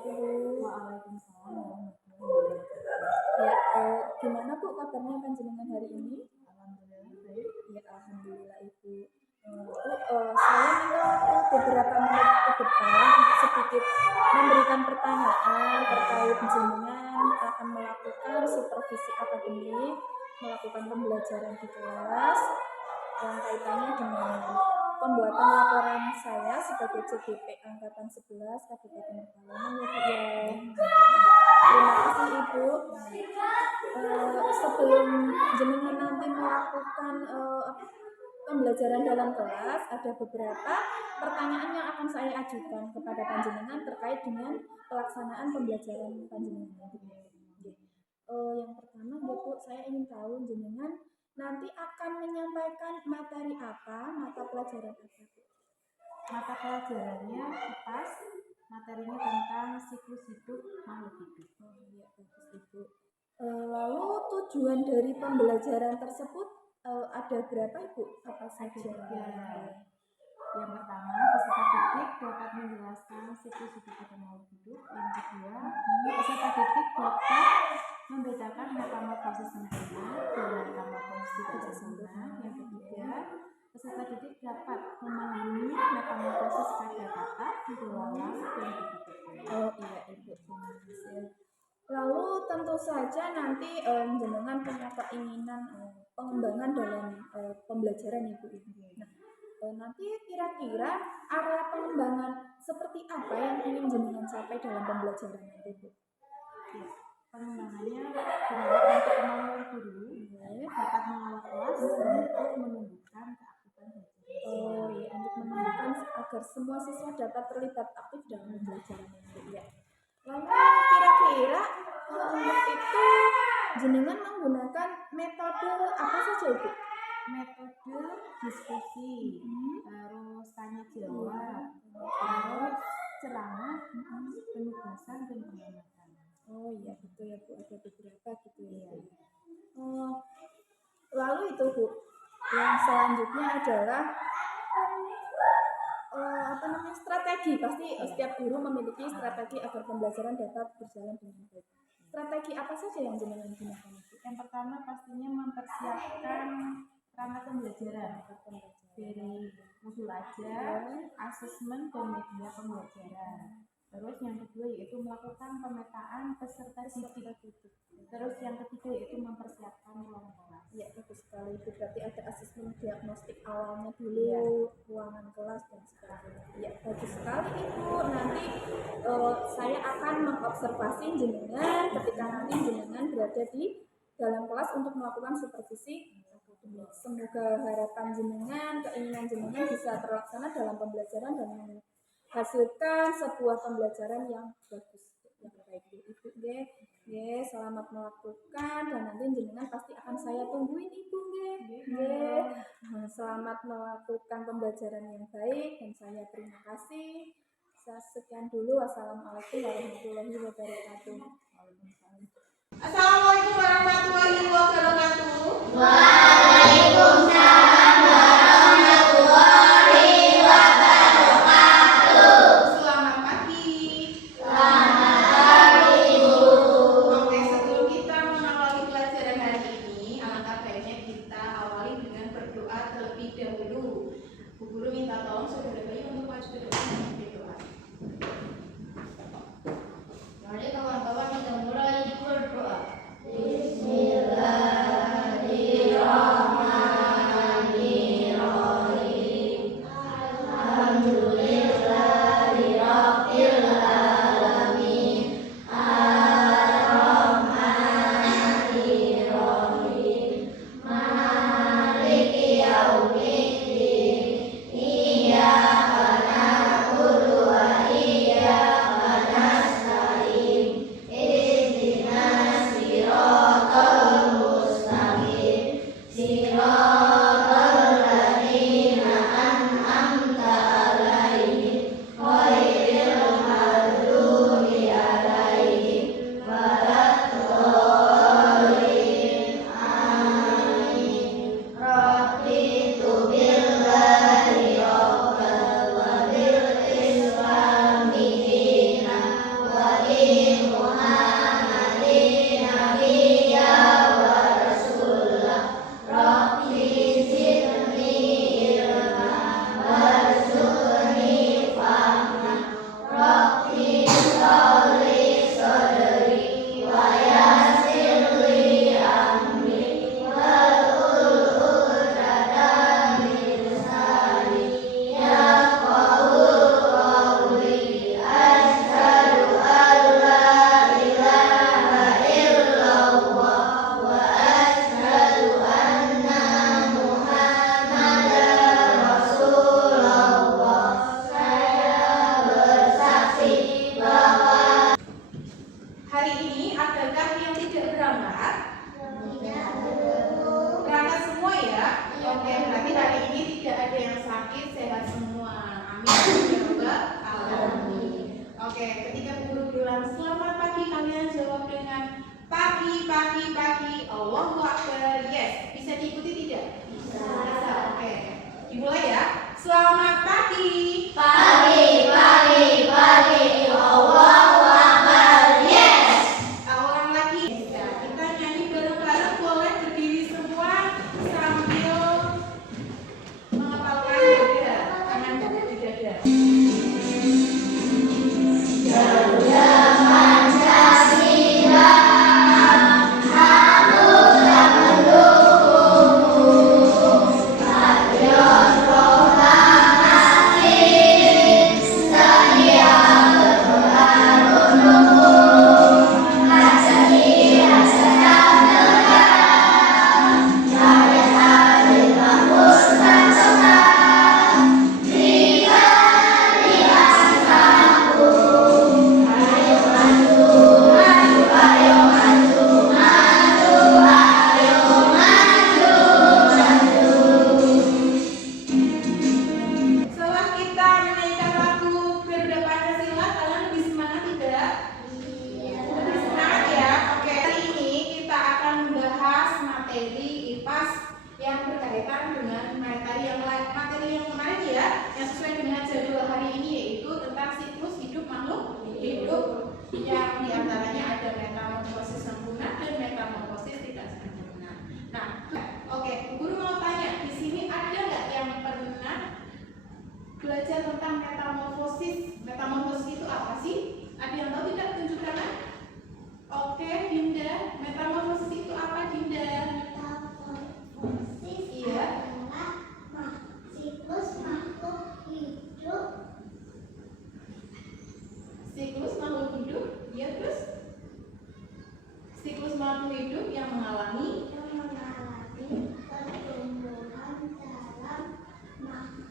wabarakatuh. Waalaikumsalam warahmatullahi wabarakatuh. Ya, gimana Bu kabarnya panjenengan hari ini? Alhamdulillah baik. Ya, alhamdulillah Ibu. Saya minta beberapa menit ke depan sedikit memberikan pertanyaan terkait jenengan akan melakukan supervisi akademik, melakukan pembelajaran di kelas yang kaitannya dengan pembuatan laporan saya sebagai CGP Angkatan 11 Kabupaten Pekalongan ya Bu ya. Terima kasih Ibu. Sebelum jenengan nanti melakukan pembelajaran dalam kelas, ada beberapa pertanyaan yang akan saya ajukan kepada panjenengan terkait dengan pelaksanaan pembelajaran panjenengan. Yang pertama ya Bu, saya ingin tahu jenengan nanti akan menyampaikan materi apa, mata pelajaran apa Bu? Mata pelajarannya PAS, materinya tentang siklus hidup makhluk hidup. Oh iya, bagus Ibu. Lalu tujuan dari pembelajaran tersebut ada berapa Ibu? Apa saja? Yang pertama, peserta didik dapat menjelaskan siklus hidup pada makhluk hidup. Yang kedua, peserta didik dapat membedakan metamorfosis sempurna dan metamorfosis tidak sempurna. Yang ketiga, peserta didik dapat memahami metamorfosis pada kata, berulang, dan begitu. Oh iya Ibu, terima kasih. Lalu tentu saja nanti jenengan punya keinginan pengembangan dalam pembelajaran Ibu. Nah, nanti kira-kira area pengembangan seperti apa yang ingin jenengan capai dalam pembelajaran nanti Bu? Ya, pengembangannya berawal dari kemampuan guru dapat mengolah kelas untuk menumbuhkan keaktifan belajar. Oh iya, untuk menumbuhkan agar semua siswa dapat terlibat aktif dalam pembelajaran nanti ya. Lalu kira-kira untuk itu jenengan menggunakan metode apa saja Ibu? Metode diskusi, terus tanya jawab, terus ceramah, penugasan dan pengamatan. Oh iya gitu ya Bu, ada beberapa gitu ya. Lalu itu Bu, yang selanjutnya adalah strategi. Pasti setiap guru memiliki strategi agar pembelajaran dapat berjalan dengan baik. Strategi apa saja yang jenengan gunakan? Yang pertama pastinya mempersiapkan perangkat pembelajaran dari modul ajar, asesmen dan media pembelajaran. Terus yang kedua yaitu melakukan pemetaan peserta didik. Terus yang ketiga yaitu mempersiapkan ruang kelas. Ya, bagus sekali. Itu berarti ada asesmen diagnostik awalnya dulu, ruangan kelas dan sebagainya. Ya, bagus sekali Ibu. Nanti saya akan mengobservasi jenengan ketika nanti jenengan berada di dalam kelas untuk melakukan supervisi akademik. Semoga harapan jenengan, keinginan jenengan bisa terlaksana dalam pembelajaran dan menghasilkan sebuah pembelajaran yang bagus. Yang baik Ibu. Nggih, selamat melakukan dan nanti jenengan pasti akan saya tungguin Ibu nggih. Selamat melakukan pembelajaran yang baik dan saya terima kasih. Sekian dulu. Wassalamualaikum warahmatullahi wabarakatuh. Assalamualaikum warahmatullahi wabarakatuh. Waalaikumsalam warahmatullahi wabarakatuh. Selamat pagi. Selamat pagi Ibu. Oke, sebelum kita mengawali pelajaran hari ini, alangkah baiknya kita awali dengan berdoa terlebih dahulu. Bu Guru minta tolong saudara bayi untuk maju ke depan dan berdoa. Mari kawan-kawan kita mulai berdoa. Allahu Akbar. Yes. Bisa diikuti tidak? Bisa. Oke. Dimulai ya. Selamat pagi. Pagi, pagi, pagi, Allahu Akbar, yes. Ulang lagi. Ya, kita nyanyi bareng-bareng. Boleh berdiri semua sambil mengepalkan dada. Tangan dada di dada. Garuda Pancasila, aku tak mendukungmu, patriot proklamasi, sedia berperang untukmu, hajati rasa negara, rakyat adil makmur sentosa, berikan rasaku. Ayo maju, maju, ayo maju, maju, ayo maju, maju. Setelah kita menyanyikan lagu Garuda Pancasila, kalian lebih semangat tidak? Lebih semangat ya? Oke, hari ini kita akan membahas materi IPAS yang berkaitan dengan materi yang kemarin ya, yang sesuai dengan jadwal hari ini, yaitu tentang siklus hidup makhluk hidup, yang diantaranya ada metamorfosis sempurna dan metamorfosis tidak sempurna. Nah, oke, Bu Guru mau tanya, di sini ada nggak yang pernah belajar tentang metamorfosis? Metamorfosis itu apa sih? Ada yang tahu tidak? Tunjuk tangan. Oke, Dinda. Metamorfosis itu apa, Dinda? Metamorfosis Iya. adalah siklus makhluk hidup Siklus makhluk hidup. Ya, terus? Siklus makhluk hidup yang mengalami yang mengalami pertumbuhan dalam makhluk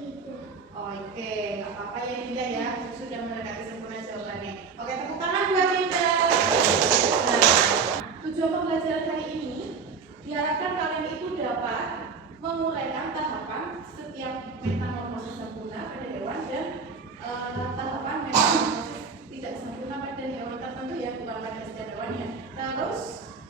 hidup. Oke, nggak apa-apa ya Dinda ya, sudah mendekati sempurna jawabannya. Oke, tepuk tangan buat Dinda. Nah, tujuan pembelajaran hari ini diharapkan kalian itu dapat menguraikan tahapan setiap metamorfosis sempurna pada hewan dan tahapan metamorfosis tidak sempurna pada hewan tertentu ya, bukan pada setiap hewannya. Terus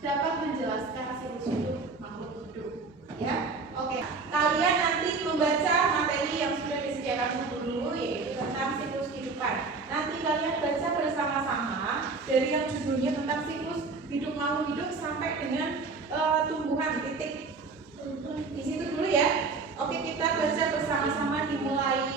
dapat menjelaskan siklus hidup makhluk hidup. Ya, oke. Kalian nanti membaca materi yang sudah disediakan dulu, yaitu tentang siklus kehidupan. Nanti kalian baca bersama-sama dari yang judulnya tentang siklus hidup makhluk hidup sampai dengan tumbuhan titik. Di situ dulu ya. Oke, kita baca bersama-sama, dimulai.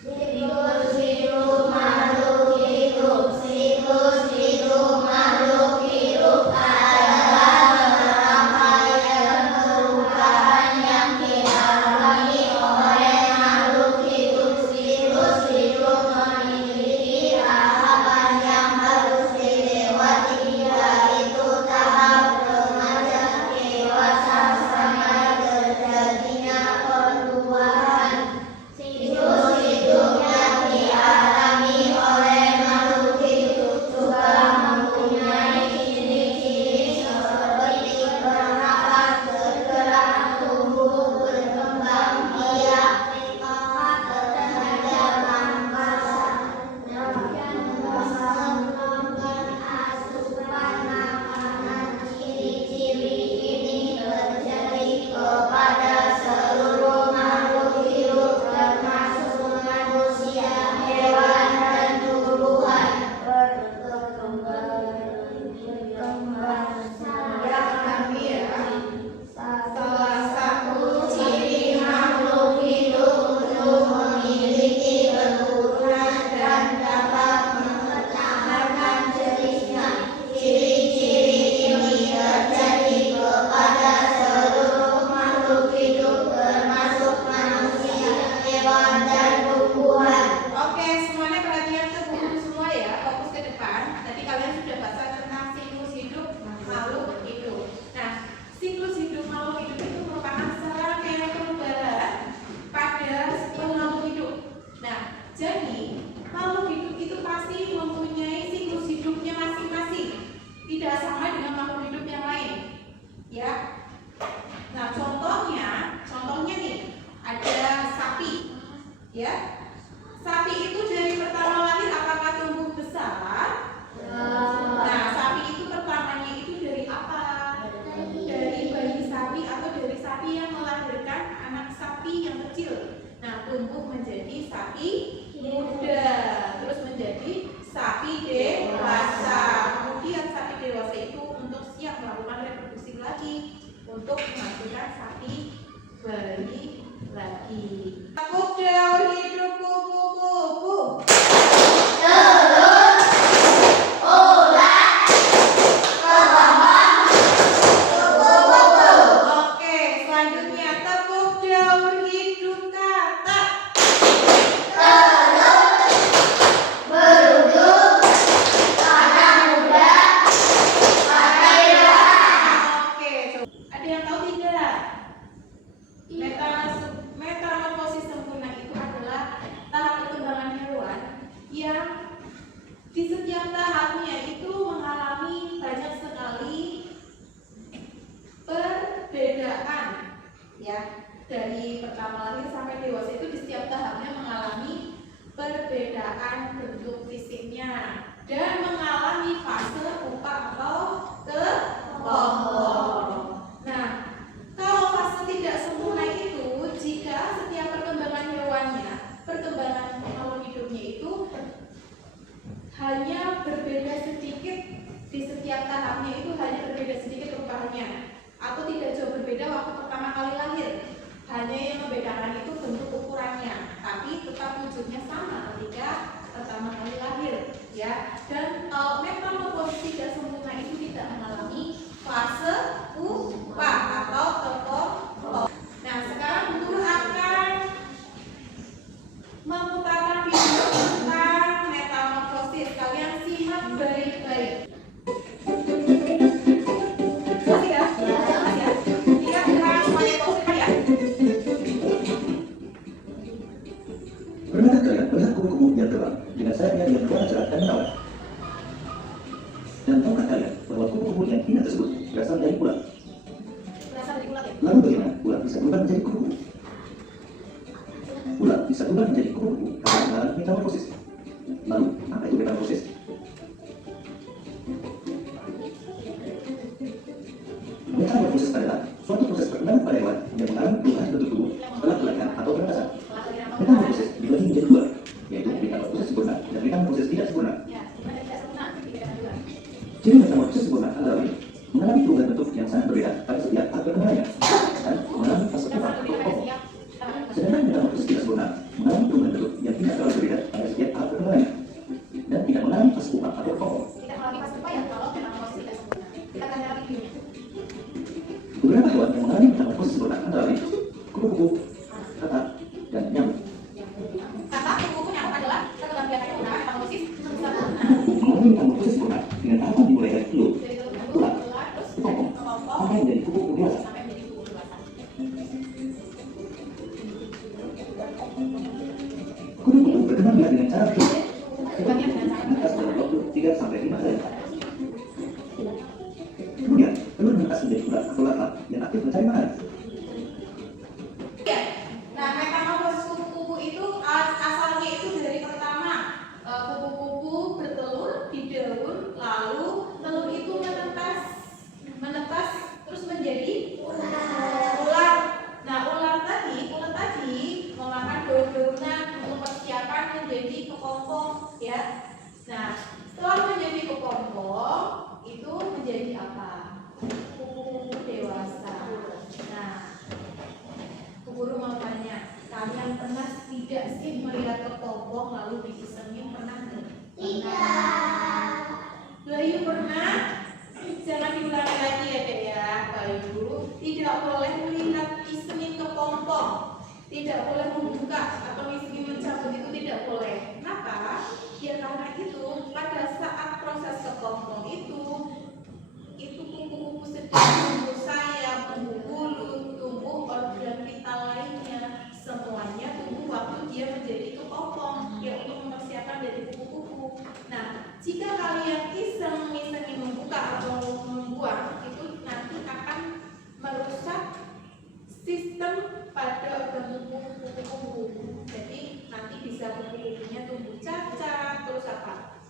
Siklus hidup makhluk hidup, siklus hidup makhluk hidup adalah rangkaian perubahan yang dialami oleh makhluk hidup. Siklus hidup memiliki tahapan yang harus dilewati, yaitu tahap remaja, dewasa, sampai terjadinya perubahan. Siklus hidup yang dialami oleh makhluk hidup juga mempunyai ciri-ciri seperti bernafas, bergerak, tumbuh, berkembang biak, terhadap masa dan mengembangkan asupan makanan. Ciri-ciri ini terjadi kepada seluruh makhluk hidup termasuk manusia, hewan, dan tumbuhan. Salah satu ciri makhluk hidup untuk memiliki keturunan dan dapat mempertahankan jenisnya. Ciri-ciri ini terjadi kepada seluruh makhluk hidup termasuk manusia, hewan, dan tumbuhan. Oke, semuanya perhatian ke buku semua ya, fokus ke depan. Tadi kalian sudah baca tentang siklus hidup makhluk hidup. Nah, siklus hidup makhluk hidup itu merupakan serangkaian perubahan pada makhluk hidup. Nah, jadi makhluk hidup itu pasti mempunyai siklus hidupnya masing-masing, tidak sama dengan makhluk hidup yang lain. Ya. Nah, contohnya nih, ada sapi. Ya. Sapi itu dari pertama lahir apakah tumbuh besar? lagi. Takut daur hidup kupu-kupu. Oke, selanjutnya tepuk daur hidup kata. Oke, coba. Ada yang tahu tidak? Metamorfosis sempurna itu adalah tahap perkembangan hewan yang di setiap tahapnya itu mengalami banyak sekali perbedaan, ya. Dari pertama lahir sampai dewasa itu di setiap tahapnya mengalami perbedaan bentuk fisiknya dan mengalami fase pupa atau kepopong. Nah, kalau fase tidak sempurna itu jika setiap perkembangan hewannya, perkembangan makhluk hidupnya itu hanya berbeda sedikit di setiap tahapnya, itu hanya berbeda sedikit rupanya atau tidak jauh berbeda waktu pertama kali lahir. Hanya yang membedakan itu bentuk ukurannya, tapi tetap wujudnya sama ketika pertama kali lahir, ya. Dan metamorfosis tidak sempurna itu tidak mengalami fase pupa atau kepopong. Nah, sekarang Bu Guru akan memutarkan video tentang metamorfosis. Kalian simak baik-baik. Masih ya? Masih ya? Ingat tentang metamorfosis ya? Pernahkah kalian melihat kupu-kupu yang terbang dengan sayapnya yang berwarna cerah dan menawan? Dan tahukah kalian bahwa kupu-kupu yang indah tersebut berasal dari ulat? Berasal dari ulat ya? Lalu bagaimana ulat bisa berubah menjadi kupu-kupu? Ulat bisa berubah menjadi kupu-kupu karena mengalami metamorfosis. Lalu, apa itu metamorfosis? Metamorfosis adalah suatu proses perkembangan pada hewan yang mengalami perubahan bentuk tubuh setelah kelahiran atau penetasan. Metamorfosis dibagi menjadi dua, yaitu metamorfosis sempurna dan metamorfosis tidak sempurna. Ya, sebenarnya tidak sempurna, tidak juga. Ciri metamorfosis sempurna adalah mengalami perubahan bentuk yang sangat berbeda pada setiap tahap perkembangannya dan mengalami fase pupa atau kepopong. Sedangkan metamorfosis tidak sempurna mengalami perubahan bentuk yang tidak terlalu berbeda pada setiap tahap perkembangannya dan tidak mengalami fase pupa atau kepopong. Tidak mengalami fase pupa ya kalau metamorfosis tidak sempurna. Kita akan lihat videonya. Beberapa hewan yang mengalami metamorfosis sempurna antara lain kupu-kupu, kata, dan nyamuk. Kata kupu-kupu nyamuk adalah satu bagian yang menggunakan metamorfosis sempurna. Mengalami metamorfosis sempurna dengan tahapan dimulai dari telur, Dari telur ulat, terus kepopong, kepopong sampai menjadi kupu-kupu dewasa. sampai menjadi kupu dewasa. Kupu-kupu berkembang biak dengan cara berbeda. Berkembangnya dengan cara Menetas dalam waktu 3 sampai 5 hari. Kemudian, telur menetas menjadi ulat atau larva yang aktif mencari makan. Ya. Nah, metamorfosis kupu-kupu itu asalnya itu dari pertama kupu-kupu bertelur di daun, lalu telur itu menetas terus menjadi ular. Nah, ulat tadi memakan daun-daunan untuk persiapan menjadi kepompong, ya. Nah, setelah menjadi kepompong itu menjadi apa? Kupu-kupu dewasa. Nah, Bu Guru mau tanya, kalian pernah tidak sih melihat kepompong lalu diisengin, pernah nggak? Tidak. Bayu pernah? Jangan diulangi lagi ya Dek ya. Bayu tidak boleh melihat isengin kepompong, tidak boleh membuka atau isengin mencabut, itu tidak boleh. Kenapa? Ya karena itu pada saat proses kepompong itu kupu-kupu sedang tumbuh sayap, tumbuh bulu, tumbuh organ vital lainnya, semuanya tumbuh waktu dia menjadi kepompong, ya untuk mempersiapkan dari kupu-kupu. Nah, jika kalian iseng-isengin membuka atau membuang, itu nanti akan merusak sistem pada organ tubuh kupu-kupu. Jadi nanti bisa kupu-kupunya tumbuh cacat, terus apa?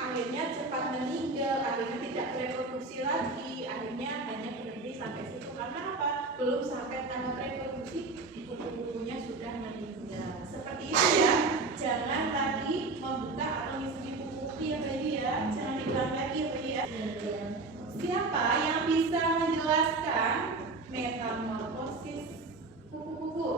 Akhirnya cepat meninggal, akhirnya tidak bereproduksi lagi, akhirnya hanya berhenti sampai situ. Karena apa? Belum sampai tahap reproduksi, kupu-kupunya sudah meninggal. Seperti itu ya. Jangan tadi membuka atau ngisi kupu-kupu ya Bayi ya. Jangan diulang lagi ya Bayi ya. Siapa yang bisa menjelaskan metamorfosis kupu-kupu?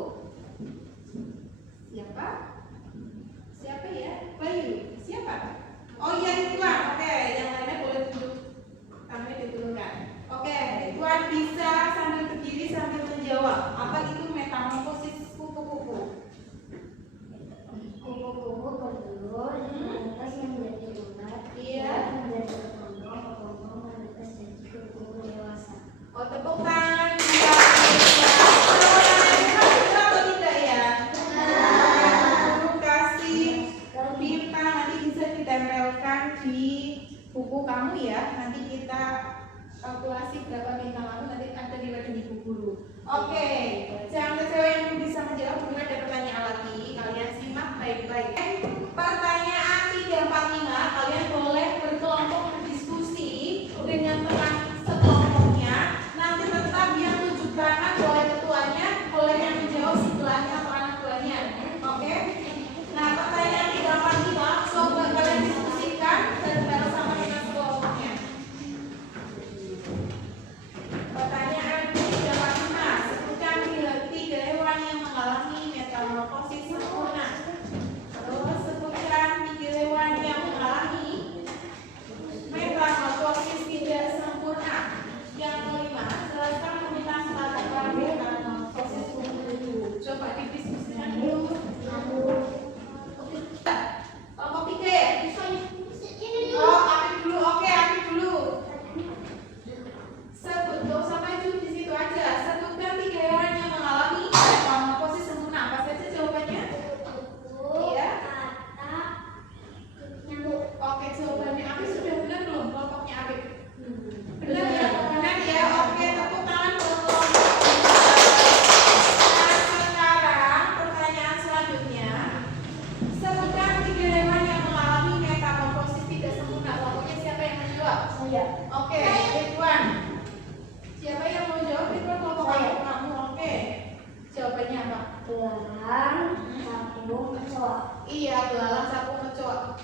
belalang, sapu, kecoa. Iya, belalang, sapu, kecoa.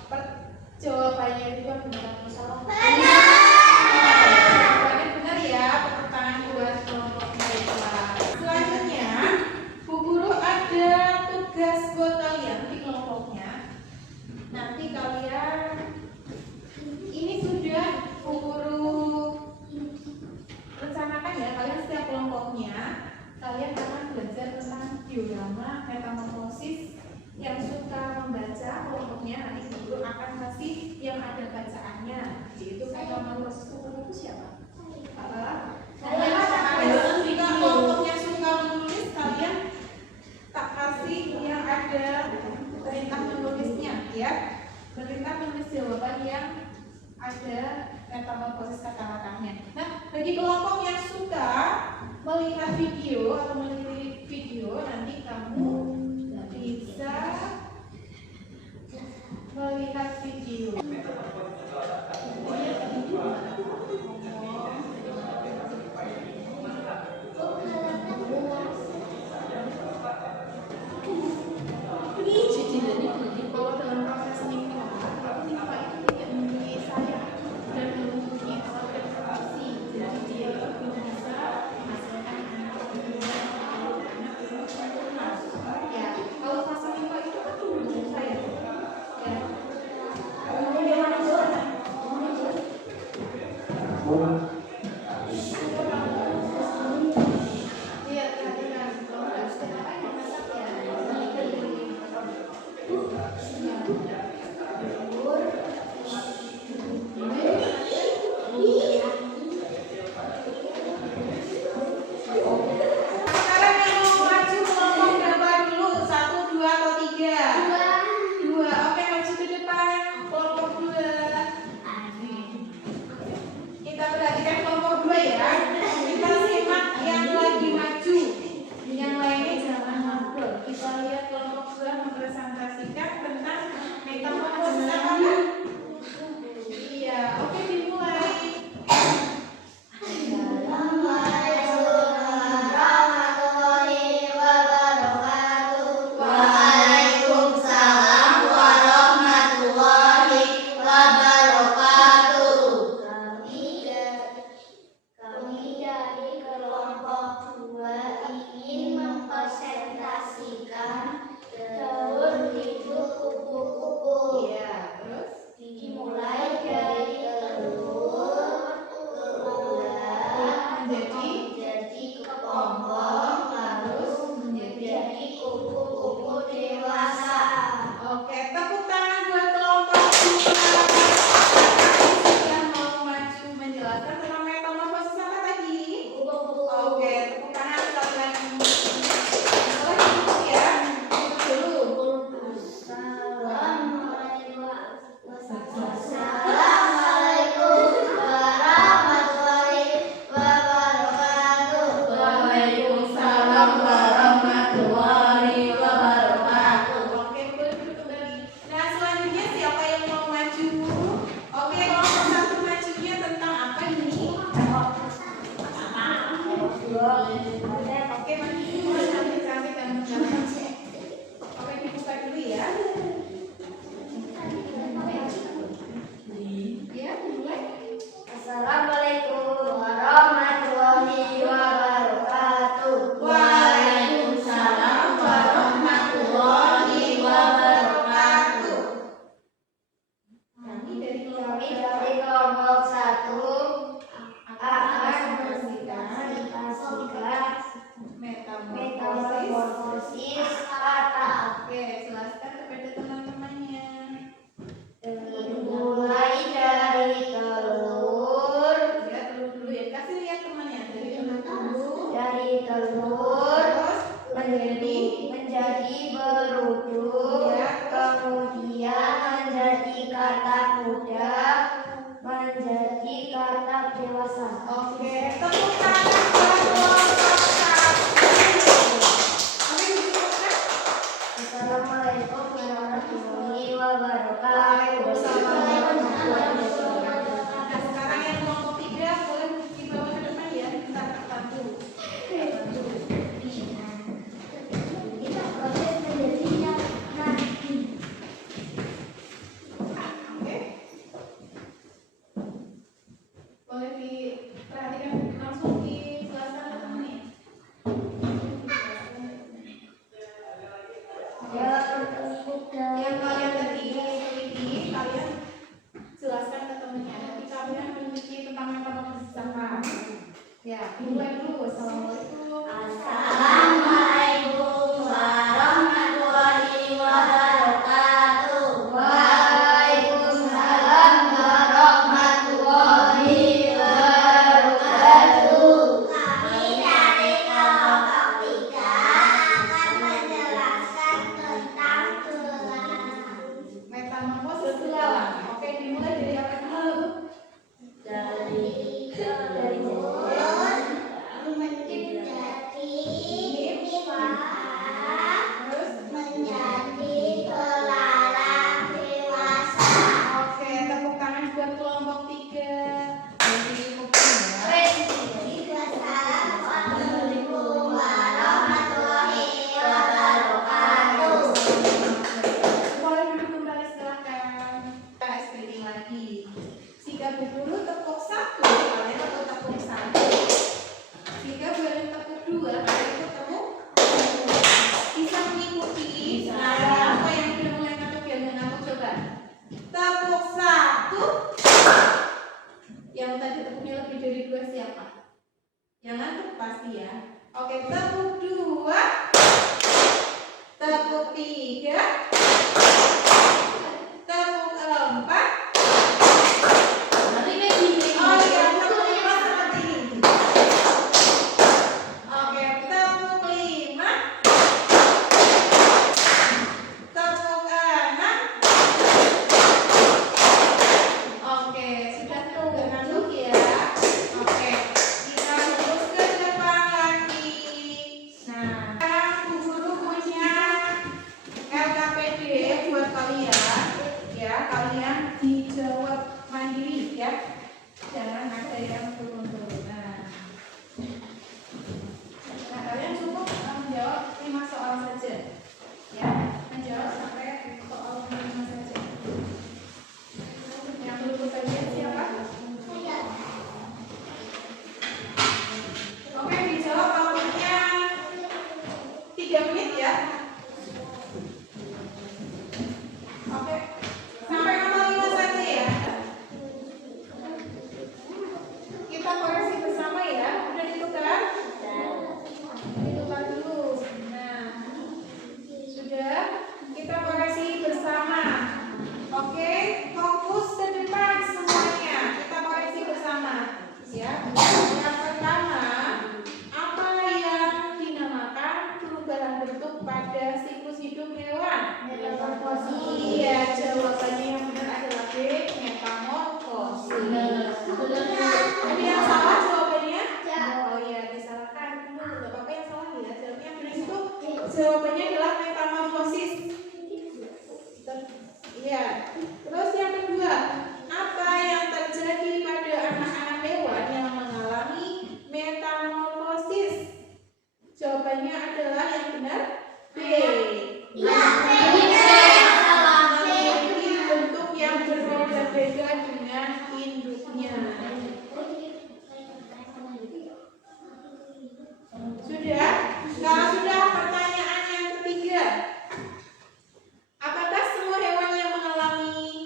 Jawabannya itu kan benar atau salah? Jawabannya benar ya. Tepuk tangan buat kelompok mereka. Selanjutnya, Bu Guru ada tugas buat kalian di kelompoknya. Nanti kalian ini sudah Bu Guru rencanakan ya, kalian setiap kelompoknya kalian akan belajar tentang diorama, metamorfosis. Yang suka membaca kelompoknya nanti Bu Guru akan kasih yang ada bacaannya, yaitu metamorfosis kupu-kupu siapa? Jika kelompoknya suka menulis, kalian tak kasih yang ada perintah menulisnya ya. Perintah menulis jawaban yang ada metamorfosis kata-katanya. Nah, bagi kelompok yang suka melihat video atau melirik video, nanti kamu bisa melihat video. Kalau dalam proses mimpi, Bapak itu tidak mempunyai saya dan mempunyai alat reproduksi. Jadi dia itu belum bisa menghasilkan anak. Ya, kalau fase mimpi itu kan belum saya. Ya. Lihat, perhatikan. Kalau nggak suka apa yang masak ya. Sekarang yang mau maju kelompok berapa dulu? 1, 2, atau 3? 2. Oke, maju ke depan. Kelompok 2. Kita perhatikan kelompok 2 ya. Kita simak yang lagi maju. Yang lainnya jangan ngobrol. Kita lihat kelompok 2 mempresentasikan tentang metamorfosis apa? Iya, oke dimulai. Kami dari kelompok 2 ingin mempresentasikan daun hidup kupu-kupu. Iya, terus? Dimulai dari telur, kemudian menjadi kepompong, lalu menjadi kupu-kupu dewasa. Oke, tepuk tangan buat kelompok 2. Sudah mau maju menjelaskan tentang metamorfosis apa tadi? Oke, tepuk tangan sekali lagi. Boleh duduk ya? Duduk dulu. Assalamualaikum warahmatullahi wabarakatuh. Waalaikumsalam warahmatullahi wabarakatuh. Oke, boleh duduk kembali. Nah, selanjutnya siapa yang mau maju? Oke, kelompok 1 majunya tentang apa ini? Oke, maju dulu cantik-cantik dan mencantik. Oke, dibuka dulu ya. Ya, mulai. Assalamualaikum warahmatullahi wabarakatuh. Waalaikumsalam warahmatullahi wabarakatuh. Kami dari Kelompok 1 akan mempresentasikan metamorfosis metamorfosis. kata. Oke, jelaskan kepada teman-temannya. Dimulai dari telur, Ya, dulu ya. Kasih lihat temannya dari teman dulu. terus Menjadi berujuk, Ya. kemudian menjadi kata muda, menjadi kata dewasa. Oke, tepuk tangan buat kelompok 1. Oke, duduk. Assalamualaikum warahmatullahi wabarakatuh. Waalaikumsalam warahmatullahi wabarakatuh. Nah, sekarang yang kelompok 3 boleh dibawa ke depan ya. Kita bantu. Yang kalian teliti, kalian jelaskan ke temennya. Nanti kalian memiliki tentang metamorfosis sangka. Ya, mulai dulu. Assalamualaikum. Assalamualaikum warahmatullahi wabarakatuh. Waalaikumsalam warahmatullahi wabarakatuh. Kami dari kelompok 3 akan menjelaskan tentang tulang. Metamorfosis tulang. Oke, dimulai dari apa dulu? Dari menjadi Terus? menjadi belalang dewasa. Oke, tepuk tangan buat kelompok 3. Jadi Wassalamualaikum warahmatullahi wabarakatuh. boleh duduk kembali silahkan. Kita explaining lagi. Jika Bu Guru tepuk 1, kalian atau tepuk 1. Jika boleh tepuk 2, kalian ketemu bisa mengikuti. Nah, apa yang sudah mulai ngantuk yang ngantuk coba. Tepuk 1. Yang tadi tepuknya lebih dari 2 siapa? Yang ngantuk pasti ya. Oke, tepuk 2. Tepuk 3. Tepuk 4. Oh iya, tepuk 5 seperti ini. Oke, tepuk 5. Tepuk 6. Oke, sudah nggak ngantuk ya. Oke, kita terus ke depan lagi. Nah, sekarang Bu Guru punya LKPD buat kalian. Ya, kalian dijawab mandiri ya. Jangan ada yang turun-turun. Nah, kalian cukup menjawab 5 soal saja. Ya, menjawab sampai soal 5 saja. Yang dulu tadi siapa? Oke, dijawab waktunya 3 menit ya. Oke, sampai nomor 5 saja ya. Kita koreksi bersama ya. Udah ditukar? Ditukar dulu. Nah, sudah. Kita koreksi bersama. Oke, fokus ke depan semuanya. Kita koreksi bersama. Ya. Yang pertama, apa yang dinamakan perubahan bentuk pada siklus hidup hewan? Iya, jawabannya yang benar adalah B, metamorfosis. Ada yang salah jawabannya? Oh iya, disalahkan dulu. Gak apa-apa yang salah ya. Jawabnya yang benar itu jawabannya adalah metamorfosis. Iya. Terus yang kedua, apa yang terjadi pada anak-anak hewan yang mengalami metamorfosis? Jawabannya adalah yang benar B. Memiliki bentuk yang berbeda-beda dengan induknya. Sudah? Kalau sudah, pertanyaan yang ketiga. Apakah semua hewan yang mengalami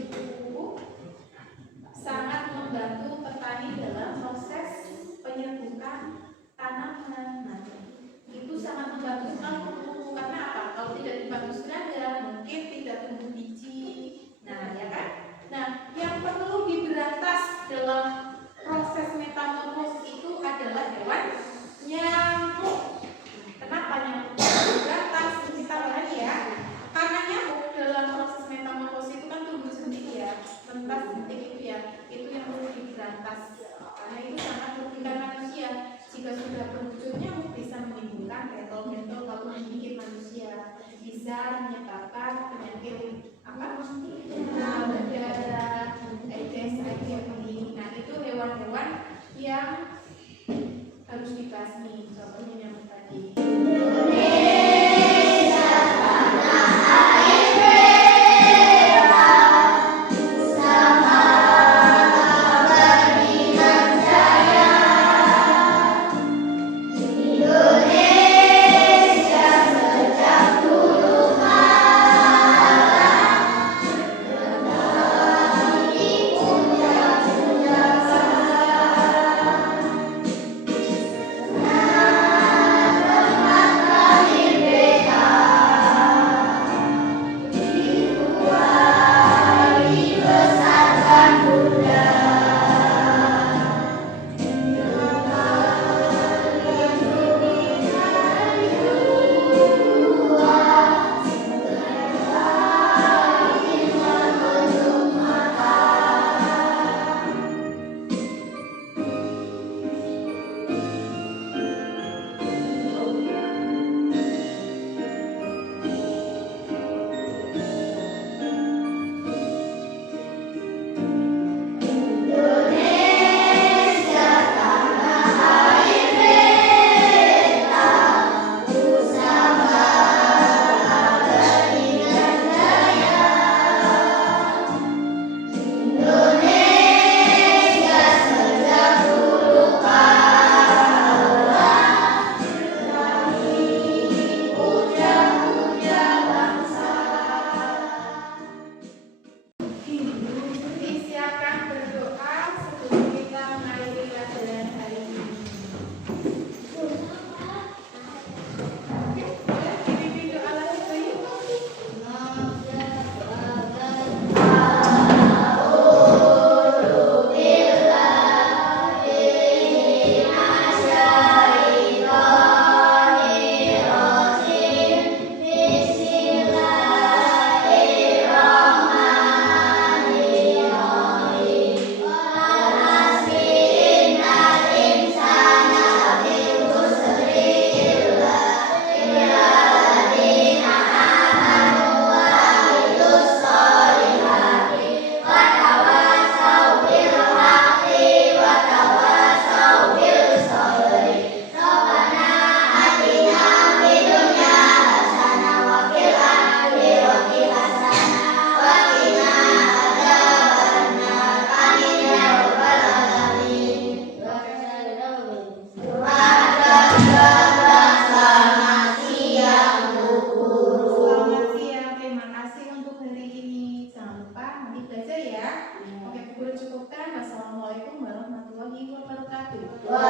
itu sangat membantu petani dalam proses penyerbukan tanaman. Nah, itu sangat membantu sekali karena apa? Kalau tidak dibantu serangga, mungkin tidak tumbuh biji. Nah, ya kan? Nah, yang perlu diberantas dalam proses metamorfosis itu adalah hewan nyamuk. Kenapa nyamuk diberantas? Kita lihat ya. Karena nyamuk dalam proses metamorfosis itu kan tumbuh sendiri ya, pentas jentik itu ya, itu yang perlu diberantas. Karena itu sangat merugikan manusia. Jika sudah berwujud nyamuk bisa menimbulkan bentol-bentol lalu menggigit manusia, bisa menyebabkan penyakit apa? Berdarah, Aedes aegypti. Nah itu hewan-hewan yang harus dibasmi. Contohnya nyamuk tadi. Waalaikumsalam warahmatullahi wabarakatuh.